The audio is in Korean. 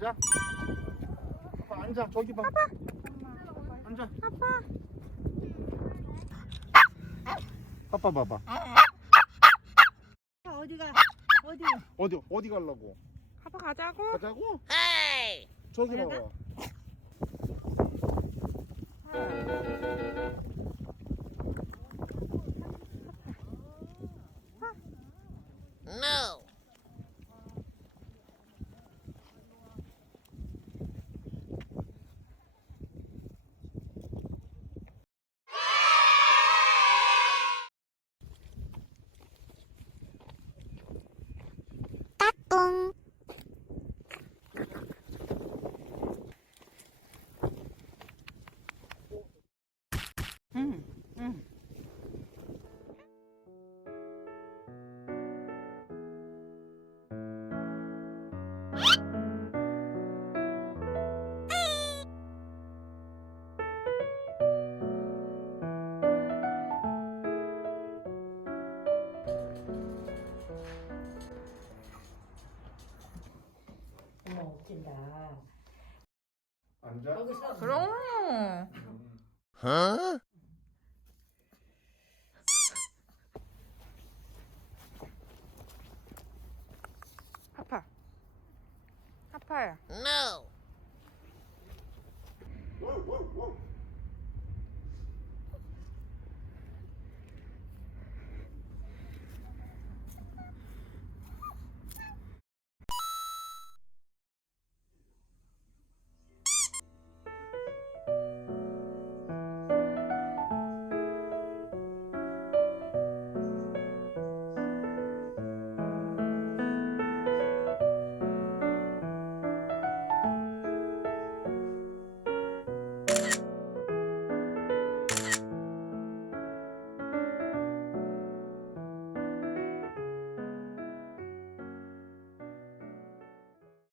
앉아. 아빠 앉아. 저기 봐. 앉아. 아빠. 아빠 봐봐. 어디가? 어디? 어디 어디 가려고? 아빠 가자고. 가자고? 저기 내가? 봐봐. 응. 응. 앉아. 그럼. Huh? No. Whoa, whoa, whoa.